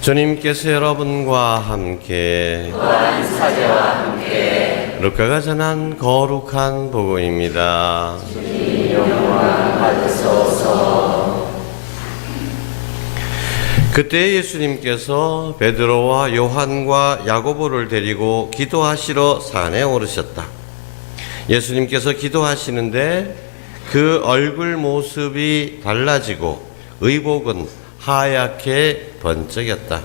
주님께서 여러분과 함께 또한 사제와 함께 루카가 전한 거룩한 복음입니다. 주님 영광 받으소서. 그때 예수님께서 베드로와 요한과 야고보를 데리고 기도하시러 산에 오르셨다. 예수님께서 기도하시는데 그 얼굴 모습이 달라지고 의복은 하얗게 번쩍였다.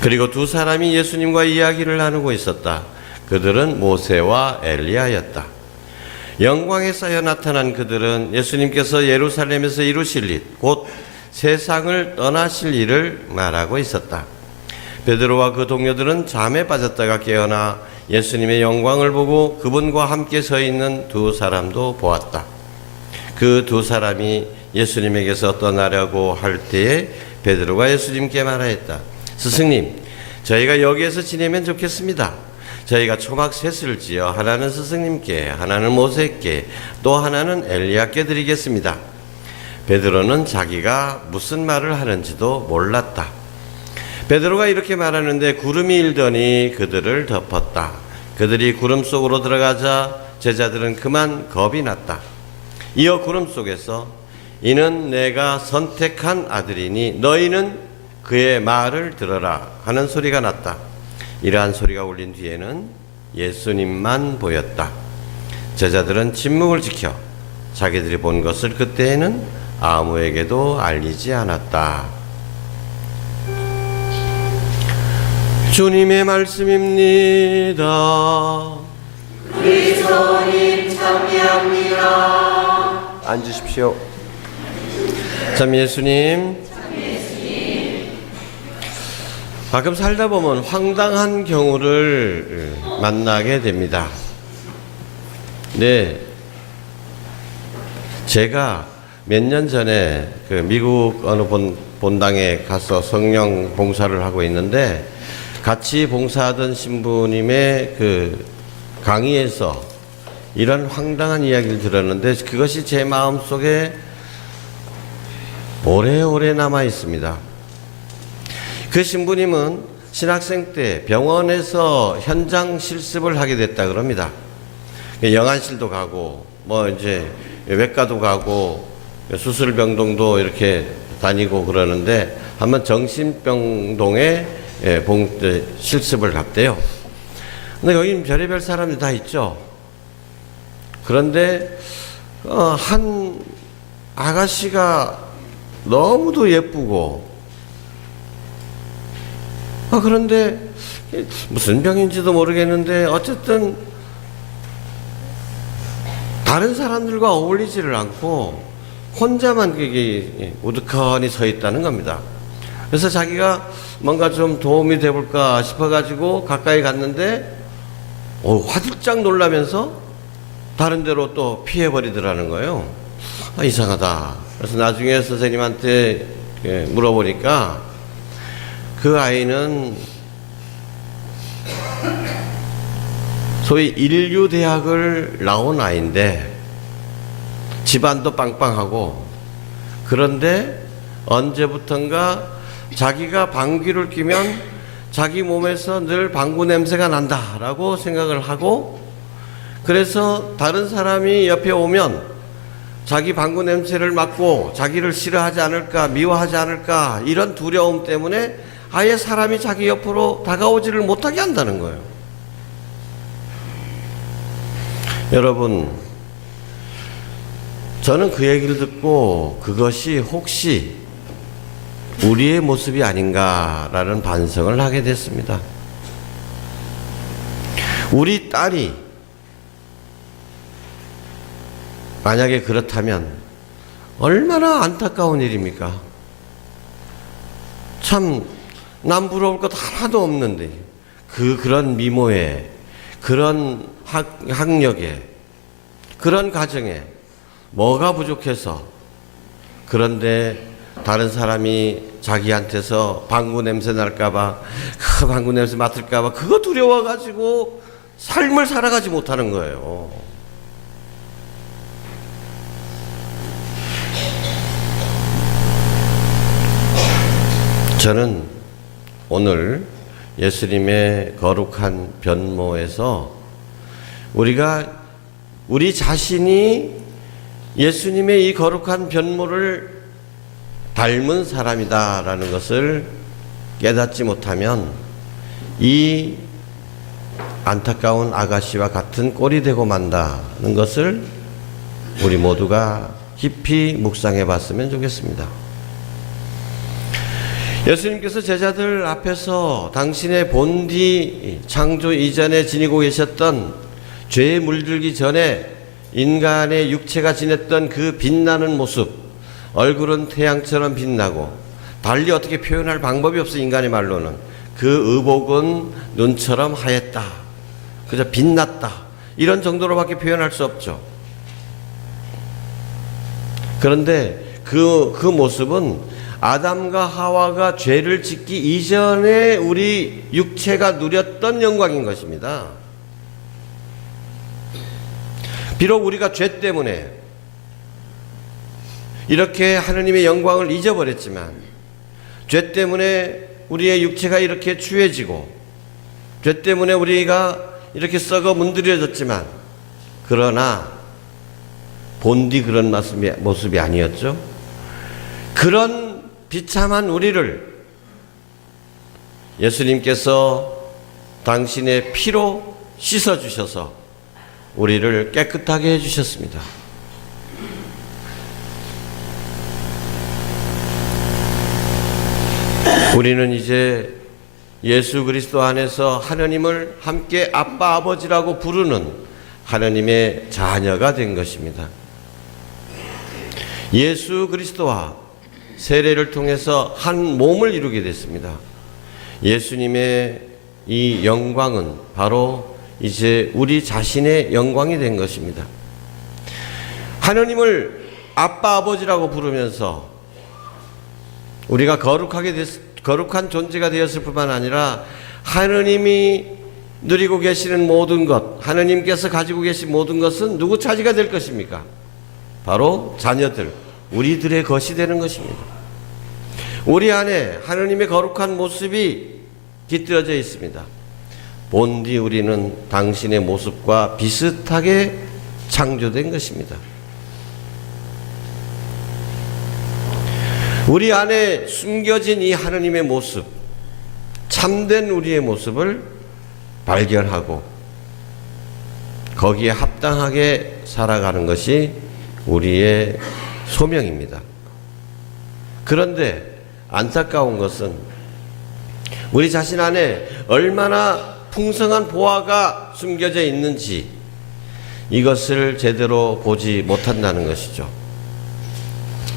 그리고 두 사람이 예수님과 이야기를 나누고 있었다. 그들은 모세와 엘리야였다. 영광에 쌓여 나타난 그들은 예수님께서 예루살렘에서 이루실 일, 곧 세상을 떠나실 일을 말하고 있었다. 베드로와 그 동료들은 잠에 빠졌다가 깨어나 예수님의 영광을 보고 그분과 함께 서 있는 두 사람도 보았다. 그 두 사람이 예수님에게서 떠나려고 할 때에 베드로가 예수님께 말하였다. 스승님, 저희가 여기에서 지내면 좋겠습니다. 저희가 초막 셋을 지어 하나는 스승님께, 하나는 모세께, 또 하나는 엘리야께 드리겠습니다. 베드로는 자기가 무슨 말을 하는지도 몰랐다. 베드로가 이렇게 말하는데 구름이 일더니 그들을 덮었다. 그들이 구름 속으로 들어가자 제자들은 그만 겁이 났다. 이어 구름 속에서 이는 내가 선택한 아들이니 너희는 그의 말을 들어라 하는 소리가 났다. 이러한 소리가 울린 뒤에는 예수님만 보였다. 제자들은 침묵을 지켜 자기들이 본 것을 그때에는 아무에게도 알리지 않았다. 주님의 말씀입니다. 그리스도님 참여합니다. 앉으십시오. 참 예수님, 가끔 살다 보면 황당한 경우를 만나게 됩니다. 네, 제가 몇 년 전에 그 미국 어느 본당에 가서 성령 봉사를 하고 있는데 같이 봉사하던 신부님의 그 강의에서 이런 황당한 이야기를 들었는데 그것이 제 마음속에 오래오래 남아 있습니다. 그 신부님은 신학생 때 병원에서 현장 실습을 하게 됐다 그럽니다. 영안실도 가고 뭐 이제 외과도 가고 수술병동도 이렇게 다니고 그러는데 한번 정신병동에 실습을 갔대요. 근데 여기는 별의별 사람들이 다 있죠. 그런데 한 아가씨가 너무도 예쁘고 그런데 무슨 병인지도 모르겠는데 어쨌든 다른 사람들과 어울리지를 않고 혼자만 그게 우두커니 서 있다는 겁니다. 그래서 자기가 뭔가 좀 도움이 돼볼까 싶어가지고 가까이 갔는데 화들짝 놀라면서 다른 데로 또 피해버리더라는 거예요. 이상하다. 그래서 나중에 선생님한테 물어보니까 그 아이는 소위 인류대학을 나온 아이인데 집안도 빵빵하고 그런데 언제부턴가 자기가 방귀를 뀌면 자기 몸에서 늘 방구 냄새가 난다라고 생각을 하고 그래서 다른 사람이 옆에 오면 자기 방구 냄새를 맡고 자기를 싫어하지 않을까 미워하지 않을까 이런 두려움 때문에 아예 사람이 자기 옆으로 다가오지를 못하게 한다는 거예요. 여러분, 저는 그 얘기를 듣고 그것이 혹시 우리의 모습이 아닌가라는 반성을 하게 됐습니다. 우리 딸이 만약에 그렇다면 얼마나 안타까운 일입니까? 참 남 부러울 것 하나도 없는데 그런 미모에 그런 학력에 그런 가정에 뭐가 부족해서 그런데 다른 사람이 자기한테서 방구 냄새 날까봐 그 방구 냄새 맡을까봐 그거 두려워가지고 삶을 살아가지 못하는 거예요. 저는 오늘 예수님의 거룩한 변모에서 우리 자신이 예수님의 이 거룩한 변모를 닮은 사람이다라는 것을 깨닫지 못하면 이 안타까운 아가씨와 같은 꼴이 되고 만다는 것을 우리 모두가 깊이 묵상해 봤으면 좋겠습니다. 예수님께서 제자들 앞에서 당신의 본디 창조 이전에 지니고 계셨던 죄에 물들기 전에 인간의 육체가 지냈던 그 빛나는 모습, 얼굴은 태양처럼 빛나고 달리 어떻게 표현할 방법이 없어. 인간의 말로는 그 의복은 눈처럼 하였다, 그저 빛났다, 이런 정도로밖에 표현할 수 없죠. 그런데 그 모습은 아담과 하와가 죄를 짓기 이전에 우리 육체가 누렸던 영광인 것입니다. 비록 우리가 죄 때문에 이렇게 하느님의 영광을 잊어버렸지만, 죄 때문에 우리의 육체가 이렇게 추해지고, 죄 때문에 우리가 이렇게 썩어 문드려졌지만, 그러나 본디 그런 모습이 아니었죠. 그런 비참한 우리를 예수님께서 당신의 피로 씻어주셔서 우리를 깨끗하게 해주셨습니다. 우리는 이제 예수 그리스도 안에서 하나님을 함께 아빠 아버지라고 부르는 하나님의 자녀가 된 것입니다. 예수 그리스도와 세례를 통해서 한 몸을 이루게 됐습니다. 예수님의 이 영광은 바로 이제 우리 자신의 영광이 된 것입니다. 하나님을 아빠 아버지라고 부르면서 우리가 거룩한 존재가 되었을 뿐만 아니라 하나님이 누리고 계시는 모든 것, 하나님께서 가지고 계신 모든 것은 누구 차지가 될 것입니까? 바로 자녀들, 우리들의 것이 되는 것입니다. 우리 안에 하나님의 거룩한 모습이 깃들어져 있습니다. 본디 우리는 당신의 모습과 비슷하게 창조된 것입니다. 우리 안에 숨겨진 이 하나님의 모습, 참된 우리의 모습을 발견하고 거기에 합당하게 살아가는 것이 우리의 소명입니다. 그런데 안타까운 것은 우리 자신 안에 얼마나 풍성한 보화가 숨겨져 있는지 이것을 제대로 보지 못한다는 것이죠.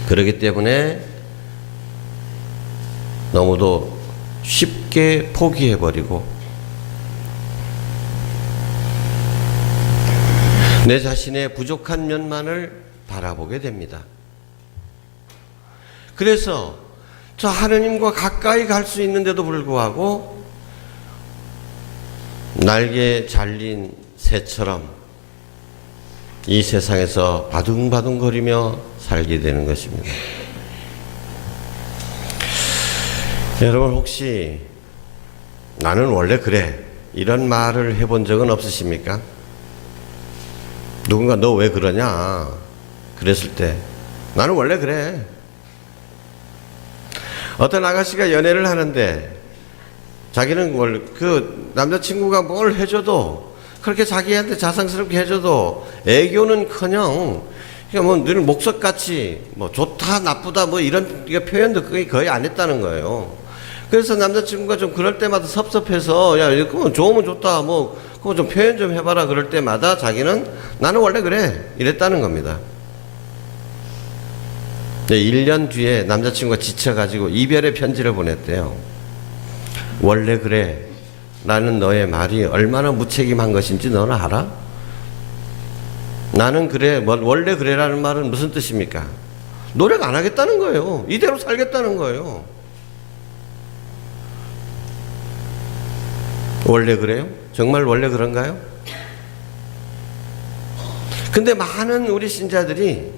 그렇기 때문에 너무도 쉽게 포기해버리고 내 자신의 부족한 면만을 바라보게 됩니다. 그래서 저 하느님과 가까이 갈 수 있는데도 불구하고 날개 잘린 새처럼 이 세상에서 바둥바둥거리며 살게 되는 것입니다. 여러분 혹시 나는 원래 그래 이런 말을 해본 적은 없으십니까? 누군가 너 왜 그러냐 그랬을 때 나는 원래 그래. 어떤 아가씨가 연애를 하는데 자기는 그 남자친구가 뭘 해줘도 그렇게 자기한테 자상스럽게 해줘도 애교는커녕 그러니까 뭐 늘 목석같이 뭐 좋다 나쁘다 뭐 이런 표현도 거의 안 했다는 거예요. 그래서 남자친구가 좀 그럴 때마다 섭섭해서 야 그거 좋으면 좋다 뭐 그거 좀 표현 좀 해봐라 그럴 때마다 자기는 나는 원래 그래 이랬다는 겁니다. 1년 뒤에 남자친구가 지쳐가지고 이별의 편지를 보냈대요. 원래 그래 라는 너의 말이 얼마나 무책임한 것인지 너는 알아? 나는 그래 원래 그래라는 말은 무슨 뜻입니까? 노력 안 하겠다는 거예요. 이대로 살겠다는 거예요. 원래 그래요? 정말 원래 그런가요? 근데 많은 우리 신자들이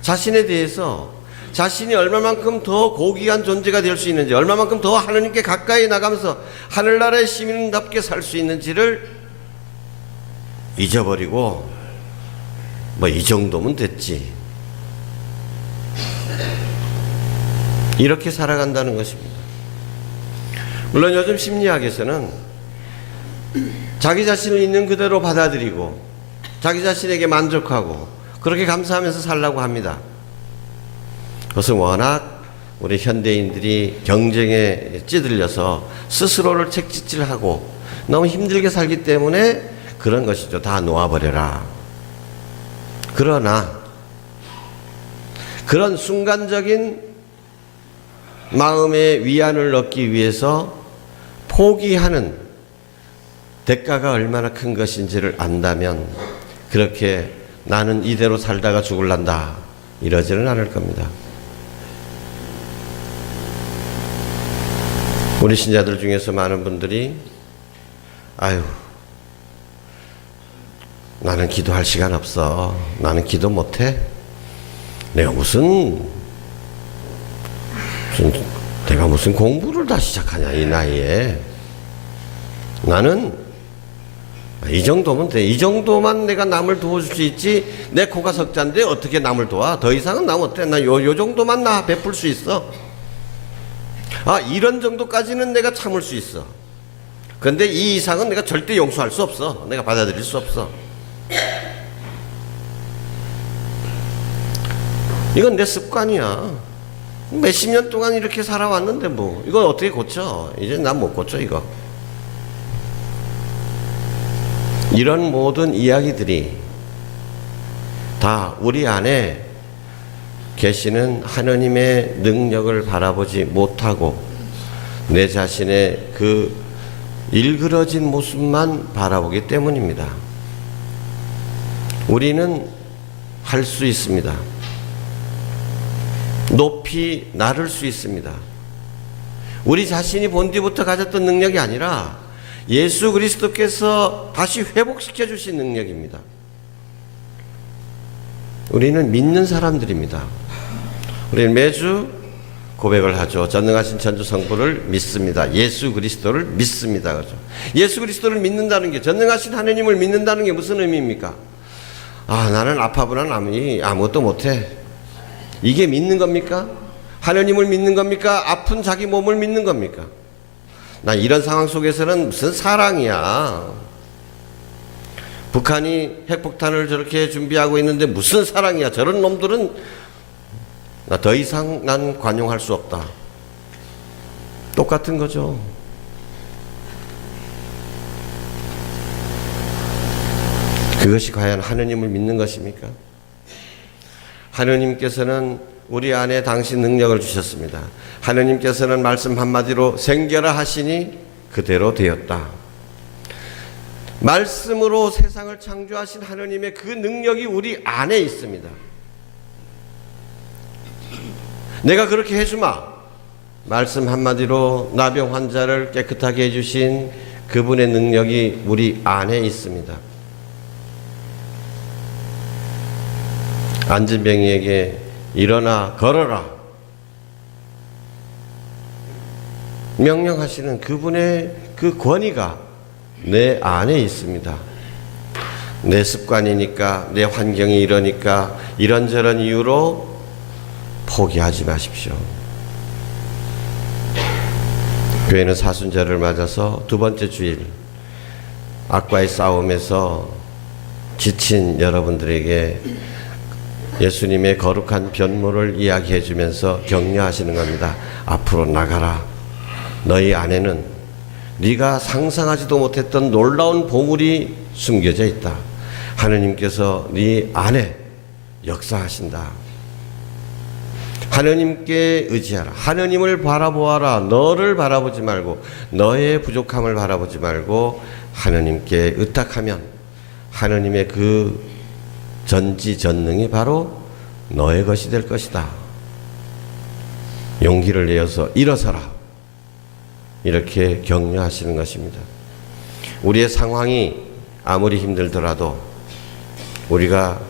자신에 대해서 자신이 얼마만큼 더 고귀한 존재가 될 수 있는지, 얼마만큼 더 하나님께 가까이 나가면서 하늘나라의 시민답게 살 수 있는지를 잊어버리고 뭐 이 정도면 됐지, 이렇게 살아간다는 것입니다. 물론 요즘 심리학에서는 자기 자신을 있는 그대로 받아들이고 자기 자신에게 만족하고 그렇게 감사하면서 살라고 합니다. 그것은 워낙 우리 현대인들이 경쟁에 찌들려서 스스로를 책짓질하고 너무 힘들게 살기 때문에 그런 것이죠. 다 놓아버려라. 그러나 그런 순간적인 마음의 위안을 얻기 위해서 포기하는 대가가 얼마나 큰 것인지를 안다면 그렇게 나는 이대로 살다가 죽을란다 이러지는 않을 겁니다. 우리 신자들 중에서 많은 분들이 아유, 나는 기도할 시간 없어, 나는 기도 못해, 내가 무슨 공부를 다 시작하냐 이 나이에, 나는 이 정도면 돼, 이 정도만 내가 남을 도와줄 수 있지, 내 코가 석자인데 어떻게 남을 도와, 더 이상은 남 어때, 나 요 정도만 나 베풀 수 있어, 아 이런 정도까지는 내가 참을 수 있어, 그런데 이 이상은 내가 절대 용서할 수 없어, 내가 받아들일 수 없어. 이건 내 습관이야. 몇십 년 동안 이렇게 살아왔는데 뭐 이걸 어떻게 고쳐? 이제 난 못 고쳐 이거. 이런 모든 이야기들이 다 우리 안에 계시는 하느님의 능력을 바라보지 못하고 내 자신의 그 일그러진 모습만 바라보기 때문입니다. 우리는 할 수 있습니다. 높이 나를 수 있습니다. 우리 자신이 본디부터 가졌던 능력이 아니라 예수 그리스도께서 다시 회복시켜 주신 능력입니다. 우리는 믿는 사람들입니다. 우리는 매주 고백을 하죠. 전능하신 천주 성부를 믿습니다. 예수 그리스도를 믿습니다. 그렇죠? 예수 그리스도를 믿는다는 게, 전능하신 하느님을 믿는다는 게 무슨 의미입니까? 아, 나는 아파보나 남이 아무것도 못해, 이게 믿는 겁니까? 하느님을 믿는 겁니까? 아픈 자기 몸을 믿는 겁니까? 나 이런 상황 속에서는 무슨 사랑이야. 북한이 핵폭탄을 저렇게 준비하고 있는데 무슨 사랑이야. 저런 놈들은 나 더 이상 난 관용할 수 없다. 똑같은 거죠. 그것이 과연 하느님을 믿는 것입니까? 하느님께서는 우리 안에 당신 능력을 주셨습니다. 하느님께서는 말씀 한마디로 생겨라 하시니 그대로 되었다. 말씀으로 세상을 창조하신 하느님의 그 능력이 우리 안에 있습니다. 내가 그렇게 해주마. 말씀 한마디로 나병 환자를 깨끗하게 해주신 그분의 능력이 우리 안에 있습니다. 안진뱅이에게 일어나 걸어라 명령하시는 그분의 그 권위가 내 안에 있습니다. 내 습관이니까, 내 환경이 이러니까 이런저런 이유로 포기하지 마십시오. 교회는 사순절을 맞아서 두 번째 주일, 악과의 싸움에서 지친 여러분들에게 예수님의 거룩한 변모를 이야기해 주면서 격려하시는 겁니다. 앞으로 나가라. 너희 안에는 네가 상상하지도 못했던 놀라운 보물이 숨겨져 있다. 하느님께서 네 안에 역사하신다. 하느님께 의지하라. 하느님을 바라보아라. 너를 바라보지 말고, 너의 부족함을 바라보지 말고 하느님께 의탁하면 하느님의 그 전지전능이 바로 너의 것이 될 것이다. 용기를 내어서 일어서라. 이렇게 격려하시는 것입니다. 우리의 상황이 아무리 힘들더라도, 우리가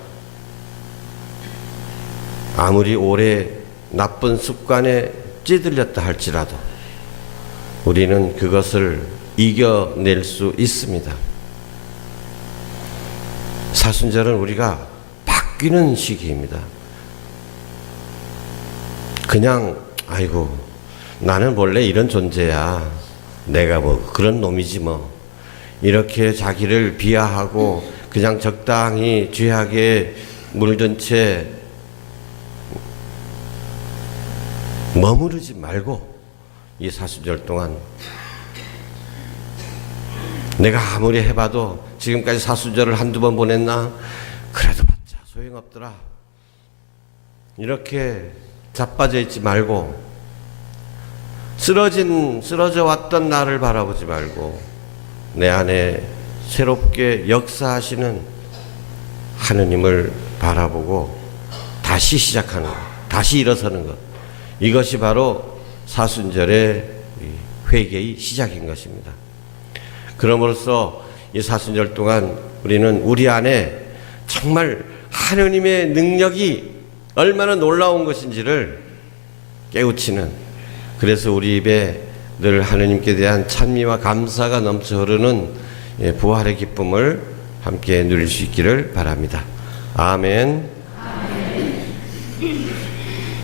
아무리 오래 나쁜 습관에 찌들렸다 할지라도 우리는 그것을 이겨낼 수 있습니다. 사순절은 우리가 바뀌는 시기입니다. 그냥 아이고 나는 원래 이런 존재야, 내가 뭐 그런 놈이지 뭐, 이렇게 자기를 비하하고 그냥 적당히 죄악에 물든 채 머무르지 말고 이 사순절 동안 내가 아무리 해봐도 지금까지 사순절을 한두 번 보냈나? 그래도 봤자 소용없더라. 이렇게 자빠져 있지 말고 쓰러져 왔던 나를 바라보지 말고 내 안에 새롭게 역사하시는 하느님을 바라보고 다시 시작하는 것, 다시 일어서는 것, 이것이 바로 사순절의 회개의 시작인 것입니다. 그럼으로써 이 사순절 동안 우리는 우리 안에 정말 하느님의 능력이 얼마나 놀라운 것인지를 깨우치는, 그래서 우리 입에 늘 하느님께 대한 찬미와 감사가 넘쳐 흐르는 부활의 기쁨을 함께 누릴 수 있기를 바랍니다. 아멘.